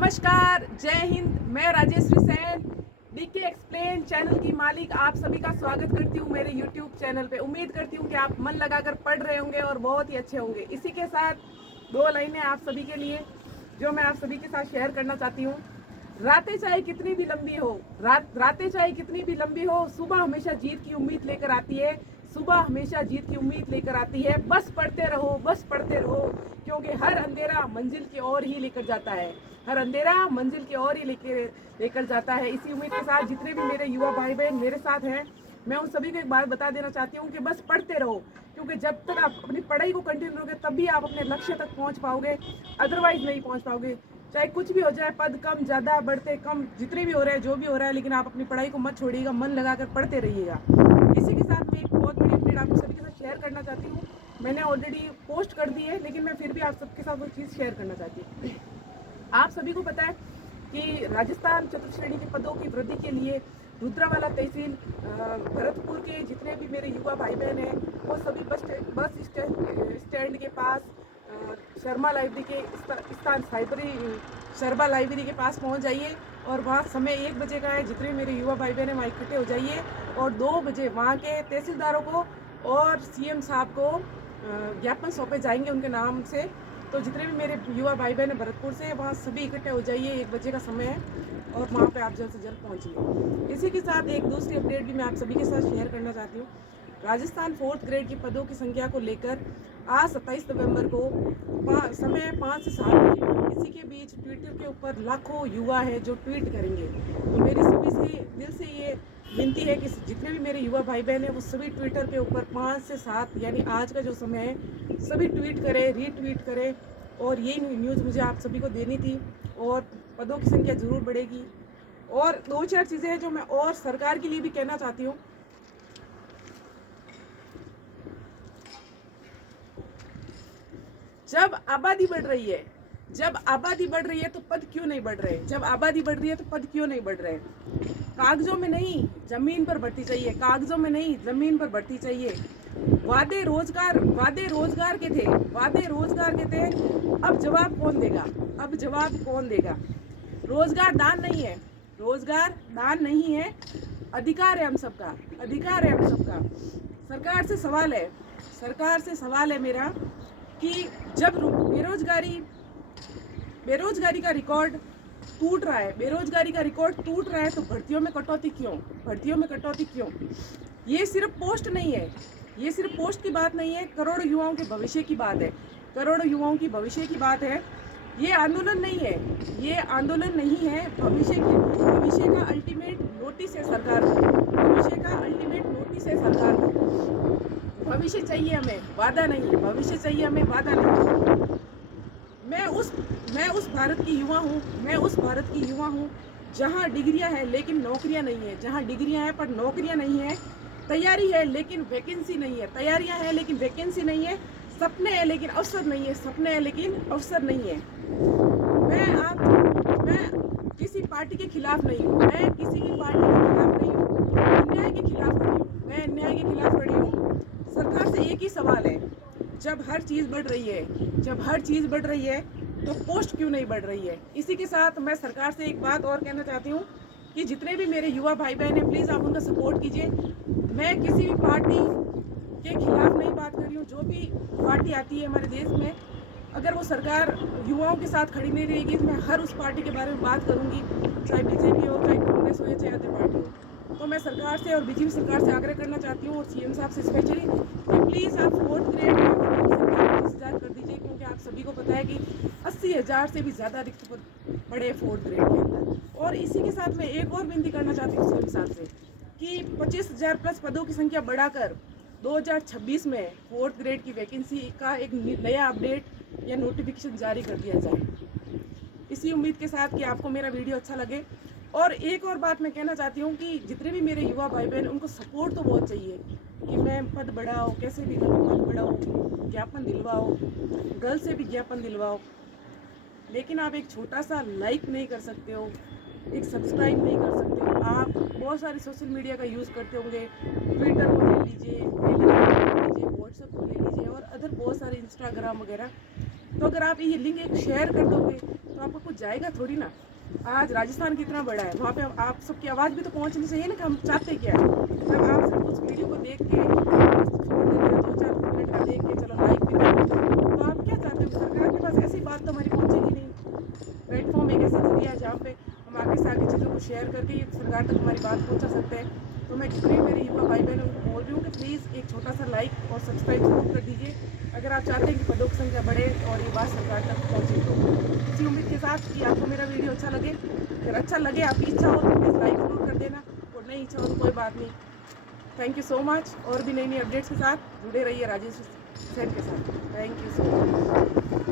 नमस्कार, जय हिंद। मैं Rajeshwari Sen, DK Explain channel की मालिक आप सभी का स्वागत करती हूँ मेरे यूट्यूब चैनल पे। उम्मीद करती हूँ कि आप मन लगाकर पढ़ रहे होंगे और बहुत ही अच्छे होंगे। इसी के साथ दो लाइनें आप सभी के लिए जो मैं आप सभी के साथ शेयर करना चाहती हूँ। रातें चाहे कितनी भी लंबी हो, रातें चाहे कितनी भी लंबी हो, सुबह हमेशा जीत की उम्मीद लेकर आती है। सुबह हमेशा जीत की उम्मीद लेकर आती है। बस पढ़ते रहो, बस पढ़ते रहो, क्योंकि हर अंधेरा मंजिल की ओर ही लेकर जाता है। हर अंधेरा मंजिल की ओर ही लेकर जाता है। इसी उम्मीद के साथ जितने भी मेरे युवा भाई बहन मेरे साथ हैं, मैं उन सभी को एक बात बता देना चाहती हूँ कि बस पढ़ते रहो, क्योंकि जब तक आप अपनी पढ़ाई को कंटिन्यू करोगे तभी आप अपने लक्ष्य तक पहुँच पाओगे, अदरवाइज नहीं पहुँच पाओगे। चाहे कुछ भी हो जाए, पद कम ज़्यादा बढ़ते कम जितने भी हो रहे हैं, जो भी हो रहा है, लेकिन आप अपनी पढ़ाई को मत छोड़िएगा, मन लगाकर पढ़ते रहिएगा। इसी के साथ मैं एक बहुत बड़ी अपडेट आप सभी के साथ शेयर करना चाहती हूँ। मैंने ऑलरेडी पोस्ट कर दी है, लेकिन मैं फिर भी आप सबके साथ वो चीज़ शेयर करना चाहती हूँ। आप सभी को पता है कि राजस्थान चतुर्थ के पदों की वृद्धि के लिए रुद्रावाला तहसील भरतपुर के जितने भी मेरे युवा भाई बहन हैं, वो सभी बस स्टैंड के पास शर्मा लाइब्रेरी के स्थान साइबरी शर्मा लाइब्रेरी के पास पहुंच जाइए। और वहाँ समय 1 बजे का है। जितने मेरे युवा भाई बहन हैं वहाँ इकट्ठे हो जाइए और 2 बजे वहाँ के तहसीलदारों को और सीएम साहब को ज्ञापन सौंपे जाएंगे उनके नाम से। तो जितने भी मेरे युवा भाई बहन भरतपुर से, वहाँ सभी इकट्ठे हो जाइए। 1 बजे का समय है और वहाँ पे आप जल्द से जल्द पहुँचिए। इसी के साथ एक दूसरी अपडेट भी मैं आप सभी के साथ शेयर करना चाहती हूँ। राजस्थान 4th ग्रेड की पदों की संख्या को लेकर आज 27 नवंबर को समय 5 से 7 बजे, इसी के बीच ट्विटर के ऊपर लाखों युवा है जो ट्वीट करेंगे। तो मेरी सभी से दिल से ये विनती है कि जितने भी मेरे युवा भाई बहन हैं वो सभी ट्विटर के ऊपर 5 से 7 यानी आज का जो समय है सभी ट्वीट करें, रीट्वीट करें। और ये न्यूज़ मुझे आप सभी को देनी थी और पदों की संख्या ज़रूर बढ़ेगी। और 2-4 चीज़ें हैं जो मैं और सरकार के लिए भी कहना चाहती हूँ। जब आबादी बढ़ रही है तो पद क्यों नहीं बढ़ रहे? जब आबादी बढ़ रही है तो पद क्यों नहीं बढ़ रहे? कागजों में नहीं, जमीन पर भर्ती चाहिए। कागजों में नहीं, जमीन पर भर्ती चाहिए। वादे रोजगार के थे। अब जवाब कौन देगा? रोजगार दान नहीं है, अधिकार है हम सबका। सरकार से सवाल है मेरा कि जब बेरोजगारी का रिकॉर्ड टूट रहा है तो भर्तियों में कटौती क्यों? ये सिर्फ पोस्ट की बात नहीं है, करोड़ों युवाओं के भविष्य की बात है। ये आंदोलन नहीं है। भविष्य का अल्टीमेट नोटिस है सरकार को। भविष्य चाहिए हमें, वादा नहीं। मैं उस भारत की युवा हूँ जहाँ डिग्रियां हैं लेकिन नौकरियां नहीं है, जहाँ डिग्रियां हैं पर नौकरियां नहीं है। तैयारी है लेकिन वैकेंसी नहीं है, सपने हैं लेकिन अवसर नहीं है। मैं किसी पार्टी के खिलाफ नहीं हूँ, अन्याय के खिलाफ खड़ी हूँ। सरकार से एक ही सवाल है, जब हर चीज़ बढ़ रही है तो पोस्ट क्यों नहीं बढ़ रही है? इसी के साथ मैं सरकार से एक बात और कहना चाहती हूँ कि जितने भी मेरे युवा भाई बहन हैं, प्लीज़ आप उनका सपोर्ट कीजिए। मैं किसी भी पार्टी के खिलाफ नहीं बात कर रही हूँ। जो भी पार्टी आती है हमारे देश में, अगर वो सरकार युवाओं के साथ खड़ी नहीं रहेगी तो मैं हर उस पार्टी के बारे में बात करूँगी, चाहे बीजेपी हो, चाहे कांग्रेस हो या चाहे अदर पार्टी हो। तो मैं सरकार से और बीजेपी सरकार से आग्रह करना चाहती हूँ और सीएम साहब से स्पेशली कि प्लीज़ आप 4th ग्रेड में 20,000 कर दीजिए, क्योंकि आप सभी को पता है कि 80,000 से भी ज़्यादा रिक्त पड़े 4th ग्रेड के अंदर। और इसी के साथ मैं एक और विनती करना चाहती हूँ सीएम साहब से कि 25,000 प्लस पदों की संख्या बढ़ाकर 2026 में 4th ग्रेड की वैकेंसी का एक नया अपडेट या नोटिफिकेशन जारी कर दिया जाए। इसी उम्मीद के साथ कि आपको मेरा वीडियो अच्छा लगे। और एक और बात मैं कहना चाहती हूँ कि जितने भी मेरे युवा भाई बहन, उनको सपोर्ट तो बहुत चाहिए कि मैं पद बढ़ाओ, कैसे भी पद बढ़ाओ, ज्ञापन दिलवाओ, गर्ल से भी ज्ञापन दिलवाओ। लेकिन आप एक छोटा सा लाइक नहीं कर सकते हो, एक सब्सक्राइब नहीं कर सकते हो। आप बहुत सारे सोशल मीडिया का यूज़ करते होंगे, ट्विटर को ले लीजिए, व्हाट्सएप को ले लीजिए और अदर बहुत सारे इंस्टाग्राम वगैरह। तो अगर आप ये लिंक एक शेयर कर दोगे तो तो आपको कुछ जाएगा थोड़ी ना। आज राजस्थान कितना बड़ा है, वहाँ पे आप सबकी आवाज़ भी तो पहुँचनी चाहिए ना कि हम चाहते क्या है। जब आप सिर्फ उस वीडियो को देख के छोड़ देते हैं, 2-4 मिनट का देख के चलो लाइक भी कर दो, तो आप क्या चाहते हो? सरकार के पास ऐसी बात तो हमारी पहुँचेगी नहीं। प्लेटफॉर्म एक ऐसा जरिया है जहाँ पे हम आगे से आगे चीज़ों को शेयर करके ये सरकार तक हमारी बात पहुँचा सकते हैं। तो मैं जितने मेरे युवा भाई बहनों को बोल रही हूँ कि प्लीज़ एक छोटा सा लाइक और सब्सक्राइब जरूर कर दीजिए अगर आप चाहते हैं कि पदों की संख्या बढ़े और ये बात सरकार तक पहुँचे। तो इसी उम्मीद के साथ कि आपको मेरा वीडियो अच्छा लगे, अगर अच्छा लगे, आपकी इच्छा हो तो प्लीज़ लाइक जरूर कर देना, और नहीं इच्छा हो तो कोई बात नहीं। Thank you so much. और भी नई नई अपडेट्स के साथ जुड़े रहिए राजेश सेन के साथ। Thank you so much.